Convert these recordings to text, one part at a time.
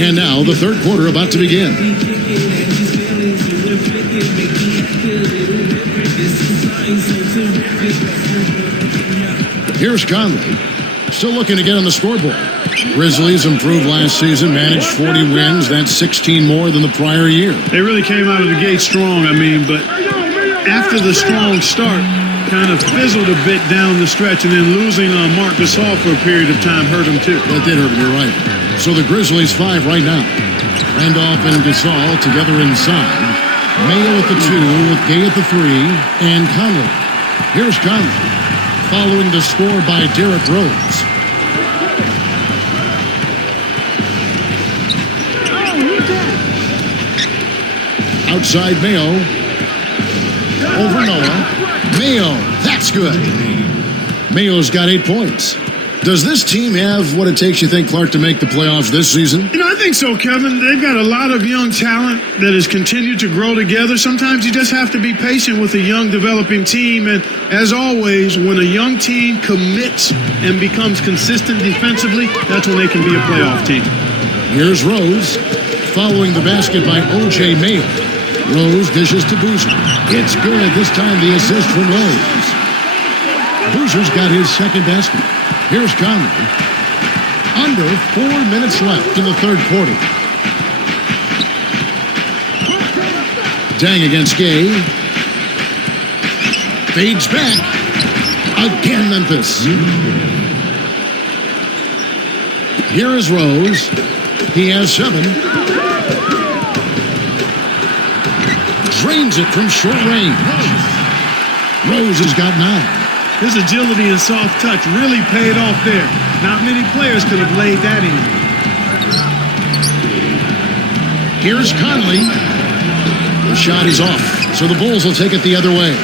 And now the third quarter about to begin. Here's Conley. Still looking to get on the scoreboard. Grizzlies improved last season, managed 40 wins. That's 16 more than the prior year. They really came out of the gate strong, but after the strong start, kind of fizzled a bit down the stretch, and then losing Marc Gasol for a period of time hurt him too. That did hurt him, you're right. So the Grizzlies 5 right now. Randolph and Gasol together inside. Mayo at the 2, with Gay at the 3, and Conley. Here's Conley, following the score by Derrick Rose. Outside Mayo. Over Noah. Mayo, that's good. Mayo's got 8 points. Does this team have what it takes, you think, Clark, to make the playoffs this season? I think so, Kevin. They've got a lot of young talent that has continued to grow together. Sometimes you just have to be patient with a young developing team. And as always, when a young team commits and becomes consistent defensively, that's when they can be a playoff team. Here's Rose, following the basket by O.J. Mayo. Rose dishes to Boozer. It's good. This time the assist from Rose. Boozer's got his second basket. Here's Conley. Under 4 minutes left in the third quarter. Dang against Gay. Fades back. Again, Memphis. Here is Rose. He has 7. Drains it from short range. Rose has got 9. His agility and soft touch really paid off there. Not many players could have laid that in. Here's Conley. The shot is off, so the Bulls will take it the other way.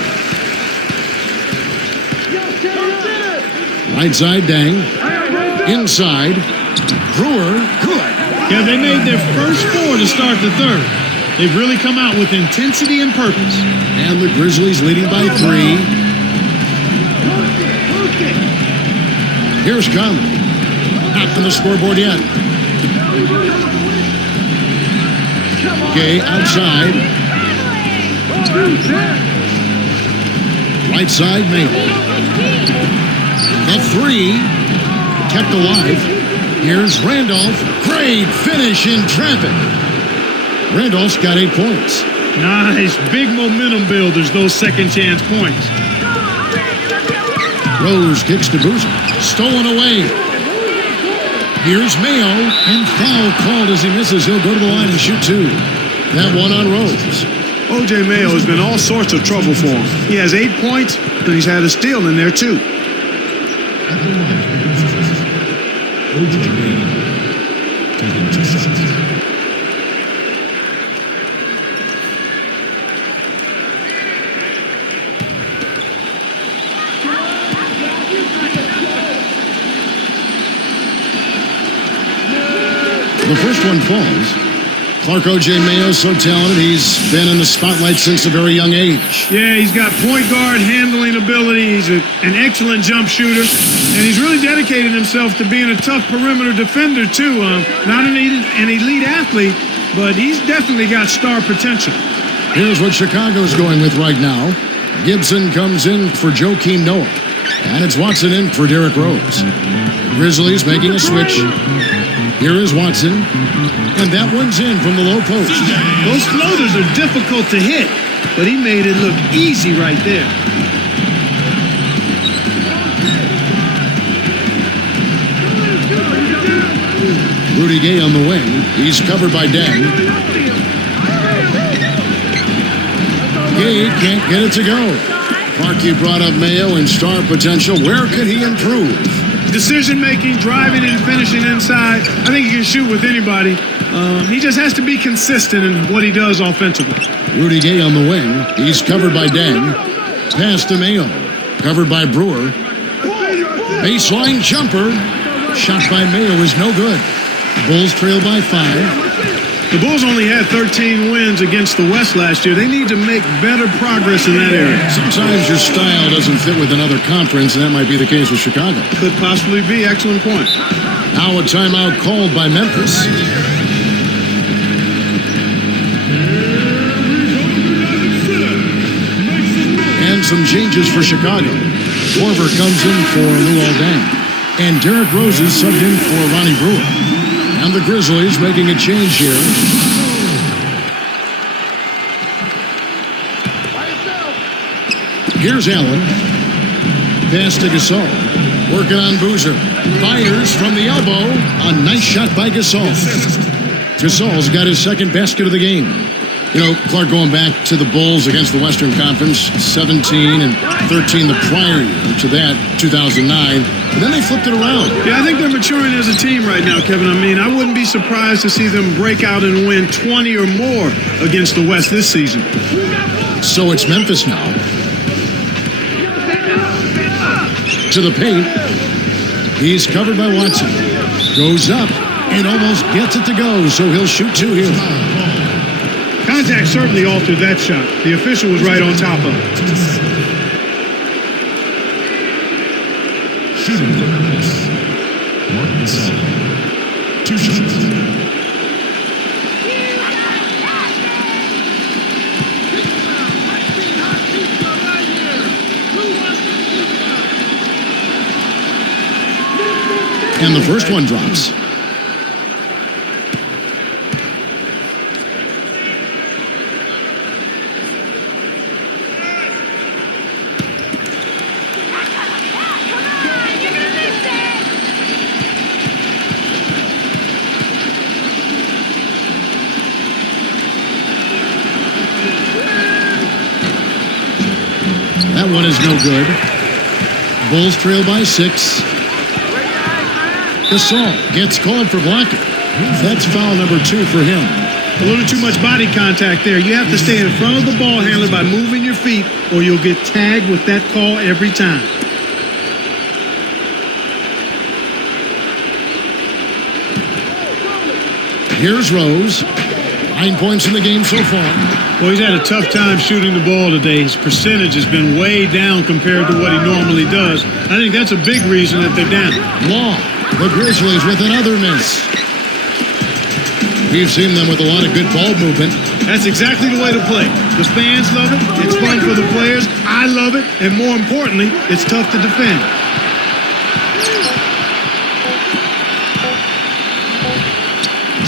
Right side, Dang. Inside. Brewer, good. Yeah, they made their first 4 to start the third. They've really come out with intensity and purpose. And the Grizzlies leading by 3. Here's Conley. Not from the scoreboard yet. Gay outside. Right side, Mayo. The 3. Kept alive. Here's Randolph. Great finish in traffic. Randolph's got 8 points. Nice. Big momentum builders, those second chance points. Rose kicks to Boozer. Stolen away. Here's Mayo. And foul called as he misses. He'll go to the line and shoot 2. That one on Rose. O.J. Mayo has been all sorts of trouble for him. He has 8 points, and he's had a steal in there too. O.J. Mayo taking 2 shots. The first one falls. Clark, O.J. Mayo's so talented, he's been in the spotlight since a very young age. Yeah, he's got point guard handling ability. He's an excellent jump shooter. And he's really dedicated himself to being a tough perimeter defender, too. Not an elite athlete, but he's definitely got star potential. Here's what Chicago's going with right now. Gibson comes in for Joakim Noah. And it's Watson in for Derrick Rose. Grizzlies making a switch. Here is Watson, and that one's in from the low post. Those floaters are difficult to hit, but he made it look easy right there. Rudy Gay on the wing. He's covered by Deng. Gay can't get it to go. Clark, you brought up Mayo and star potential. Where could he improve? Decision-making, driving and finishing inside. I think he can shoot with anybody. He just has to be consistent in what he does offensively. Rudy Gay on the wing. He's covered by Deng. Pass to Mayo. Covered by Brewer. Baseline jumper. Shot by Mayo is no good. Bulls trail by 5. The Bulls only had 13 wins against the West last year. They need to make better progress in that area. Sometimes your style doesn't fit with another conference, and that might be the case with Chicago. Could possibly be. Excellent point. Now a timeout called by Memphis. And some changes for Chicago. Korver comes in for Luol Deng. And Derrick Rose is subbed in for Ronnie Brewer. And the Grizzlies making a change here. Here's Allen. Pass to Gasol. Working on Boozer. Fires from the elbow. A nice shot by Gasol. Gasol's got his second basket of the game. You know, Clark, going back to the Bulls against the Western Conference, 17 and 13 the prior year. To that, 2009. And then they flipped it around. Yeah, I think they're maturing as a team right now, Kevin. I mean, I wouldn't be surprised to see them break out and win 20 or more against the West this season. So it's Memphis now. To the paint. He's covered by Watson. Goes up and almost gets it to go, so he'll shoot two here. Contact certainly altered that shot. The official was right on top of it. Shooting for Memphis. Mark Gasol. 2 shots. And the first one drops. That one is no good. Bulls trail by 6. Gasol gets called for blocking. That's foul number 2 for him. A little too much body contact there. You have to stay in front of the ball handler by moving your feet, or you'll get tagged with that call every time. Here's Rose. 9 points in the game so far. Well, he's had a tough time shooting the ball today. His percentage has been way down compared to what he normally does. I think that's a big reason that they're down. Law. The Grizzlies with another miss. We've seen them with a lot of good ball movement. That's exactly the way to play. The fans love it. It's fun for the players. I love it. And more importantly, it's tough to defend.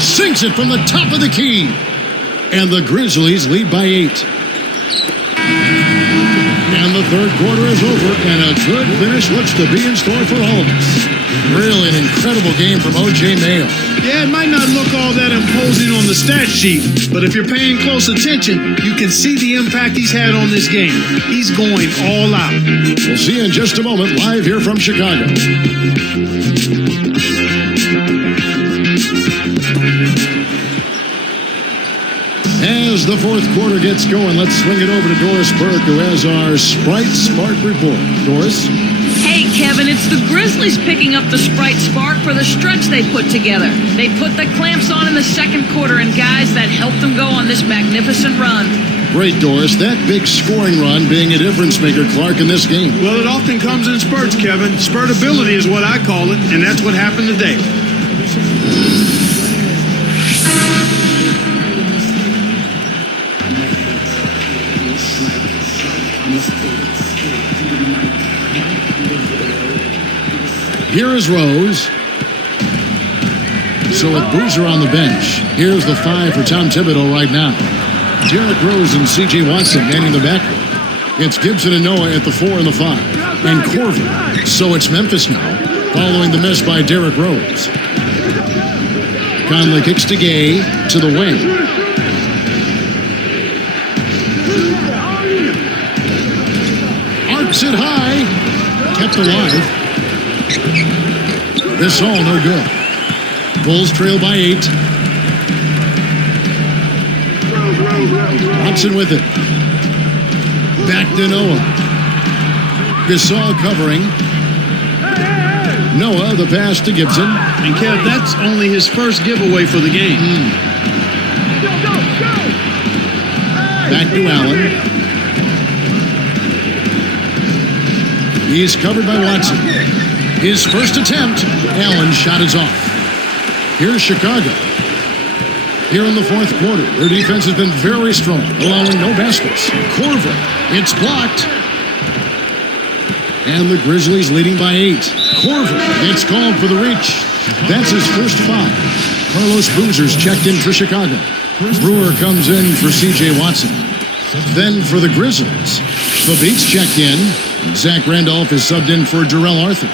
Sinks it from the top of the key. And the Grizzlies lead by 8. And the third quarter is over, and a good finish looks to be in store for all of us. Really an incredible game from O.J. Mayo. Yeah, it might not look all that imposing on the stat sheet, but if you're paying close attention, you can see the impact he's had on this game. He's going all out. We'll see you in just a moment, live here from Chicago. As the fourth quarter gets going, let's swing it over to Doris Burke, who has our Sprite Spark report. Doris? Hey, Kevin, it's the Grizzlies picking up the Sprite Spark for the stretch they put together. They put the clamps on in the second quarter, and guys, that helped them go on this magnificent run. Great, Doris. That big scoring run being a difference maker, Clark, in this game. Well, it often comes in spurts, Kevin. Spurtability is what I call it, and that's what happened today. Here is Rose. So with Boozer on the bench, here's the 5 for Tom Thibodeau right now. Derrick Rose and C.J. Watson manning the backcourt. It's Gibson and Noah at the 4 and the 5. And Korver. So it's Memphis now, following the miss by Derrick Rose. Conley kicks to Gay to the wing. Arcs it high. Kept alive. This all no good. Bulls trail by 8. Watson with it. Back to Noah. Gasol covering. Noah, the pass to Gibson. And Kev, that's only his first giveaway for the game. Back to Allen. He's covered by Watson. His first attempt, Allen's shot is off. Here's Chicago. Here in the fourth quarter, their defense has been very strong, allowing no baskets. Corver, it's blocked. And the Grizzlies leading by 8. Corver gets called for the reach. That's his first foul. Carlos Boozer's checked in for Chicago. Brewer comes in for C.J. Watson. Then for the Grizzlies, Fabit's checked in. Zach Randolph is subbed in for Jarrell Arthur.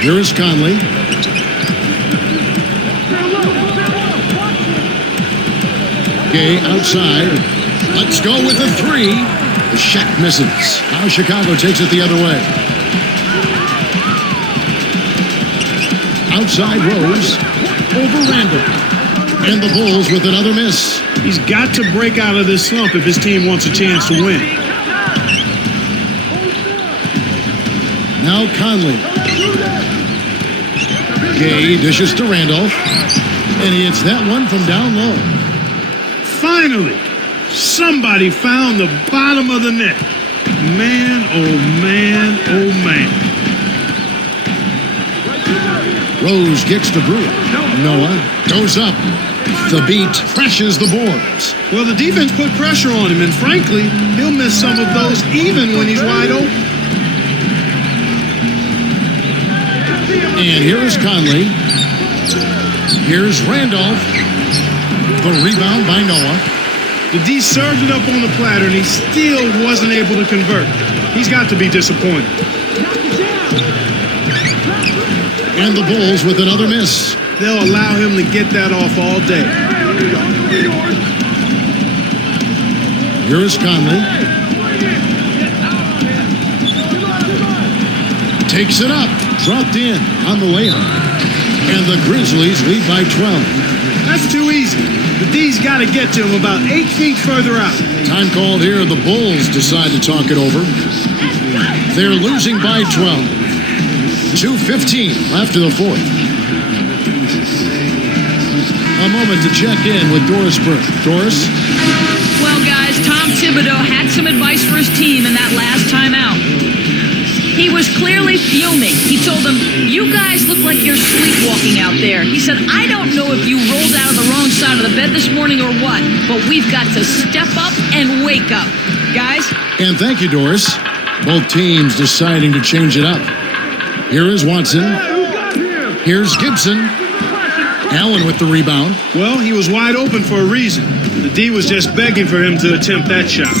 Here is Conley. Gay outside. Let's go with a 3. The shot misses. Now Chicago takes it the other way. Outside Rose. Over Randall. And the Bulls with another miss. He's got to break out of this slump if his team wants a chance to win. Now Conley. Gay dishes to Randolph. And he hits that one from down low. Finally, somebody found the bottom of the net. Man, oh man, oh man. Rose gets to Brewer. Noah goes up. Fabit crashes the boards. Well, the defense put pressure on him, and frankly, he'll miss some of those even when he's wide open. And here is Conley. Here's Randolph. The rebound by Noah. The D served it up on the platter, and he still wasn't able to convert. He's got to be disappointed. And the Bulls with another miss. They'll allow him to get that off all day. Here is Conley. Takes it up. Dropped in on the layup. And the Grizzlies lead by 12. That's too easy. The D's got to get to him about 8 feet further out. Time called here. The Bulls decide to talk it over. They're losing by 12. 2:15 left in the fourth. A moment to check in with Doris Burke. Doris? Well, guys, Tom Thibodeau had some advice for his team in that last timeout. He was clearly fuming. He told them, "You guys look like you're sleepwalking out there." He said, "I don't know if you rolled out of the wrong side of the bed this morning or what, but we've got to step up and wake up. Guys?" And thank you, Doris. Both teams deciding to change it up. Here is Watson. Here's Gibson. Allen with the rebound. Well, he was wide open for a reason. The D was just begging for him to attempt that shot.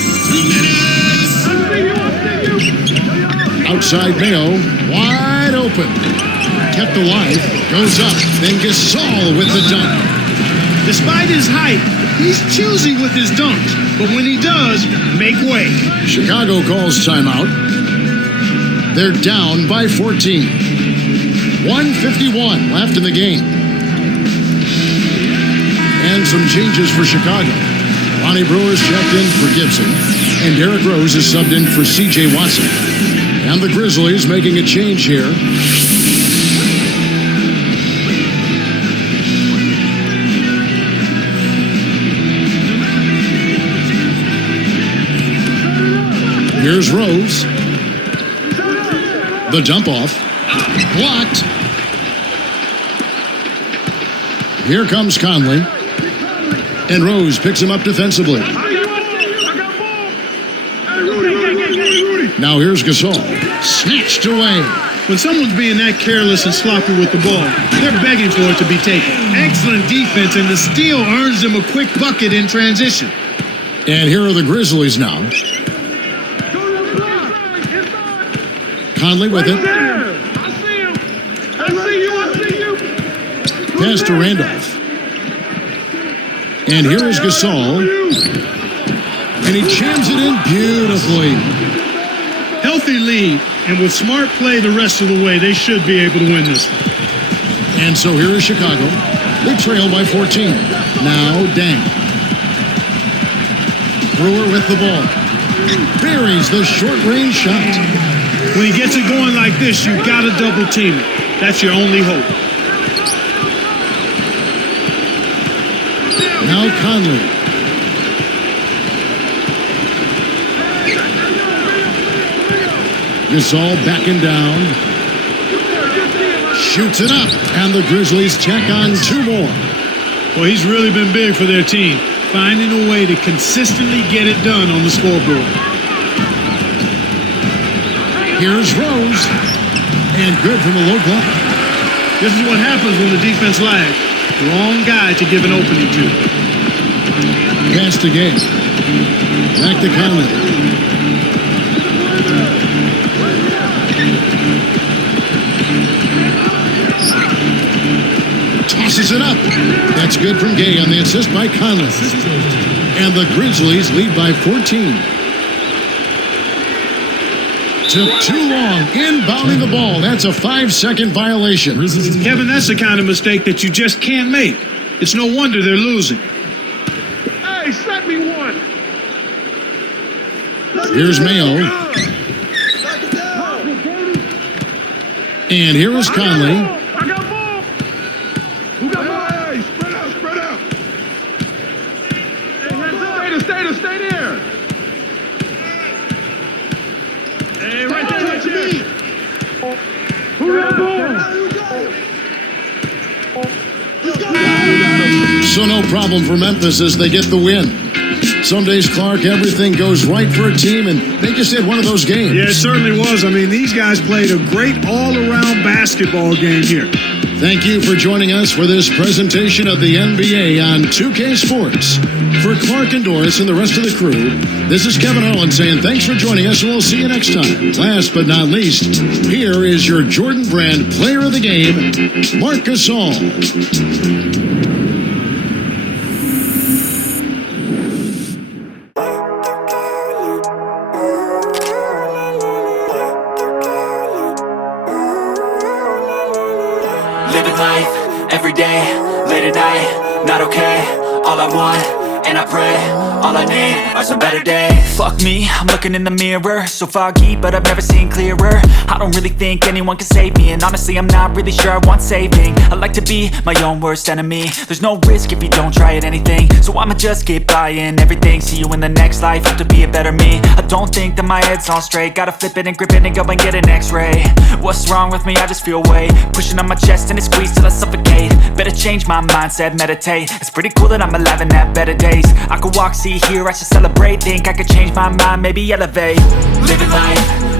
Outside Mayo, wide open. Kept alive, goes up, then Gasol with the dunk. Despite his height, he's choosy with his dunks, but when he does, make way. Chicago calls timeout. They're down by 14. 1:51 left in the game. And some changes for Chicago. Lonnie Brewer's checked in for Gibson, and Derrick Rose is subbed in for C.J. Watson. And the Grizzlies making a change here. Here's Rose. The dump off. Blocked. Here comes Conley. And Rose picks him up defensively. Now here's Gasol. Snatched away. When someone's being that careless and sloppy with the ball, they're begging for it to be taken. Excellent defense, and the steal earns them a quick bucket in transition. And here are the Grizzlies now. Conley with it. Pass to Randolph. And here is Gasol. And he jams it in beautifully. Healthy lead, and with smart play the rest of the way, they should be able to win this one. And so here is Chicago. They trail by 14. Now Dang. Brewer with the ball. Buries the short-range shot. When he gets it going like this, you've got to double team it. That's your only hope. Now Conley. Gasol backing down. Shoots it up. And the Grizzlies check on 2 more. Well, he's really been big for their team, finding a way to consistently get it done on the scoreboard. Here's Rose. And good from the low block. This is what happens when the defense lags. Wrong guy to give an opening to. Pass to Gay. Back to Conley. Tosses it up. That's good from Gay on the assist by Conley. And the Grizzlies lead by 14. Took too long inbounding the ball. That's a 5-second violation. Kevin, that's the kind of mistake that you just can't make. It's no wonder they're losing. Hey, set me one. Here's Mayo. And here is Conley. I got ball. Who got ball? Hey, spread out. Stay there. Hey, right there. Who got ball? So no problem for Memphis as they get the win. Some days, Clark, everything goes right for a team, and they just had one of those games. Yeah, it certainly was. I mean, these guys played a great all-around basketball game here. Thank you for joining us for this presentation of the NBA on 2K Sports. For Clark and Doris and the rest of the crew, this is Kevin Harlan saying thanks for joining us, and we'll see you next time. Last but not least, here is your Jordan Brand Player of the Game, Marc Gasol. Living life, every day, late at night, not okay. All I want, and I pray, all I need are some better days. Fuck me, I'm looking in the mirror, so foggy, but I've never seen clearer. I don't really think anyone can save me, and honestly I'm not really sure I want saving. I like to be my own worst enemy. There's no risk if you don't try at anything, so I'ma just keep buying everything. See you in the next life, have to be a better me. I don't think that my head's on straight, gotta flip it and grip it and go and get an x-ray. What's wrong with me? I just feel weight pushing on my chest and it squeezes till I suffocate. Better change my mindset, meditate. It's pretty cool that I'm alive and have better days. I could walk, see, hear, I should celebrate. Think I could change my mind, maybe elevate. Living life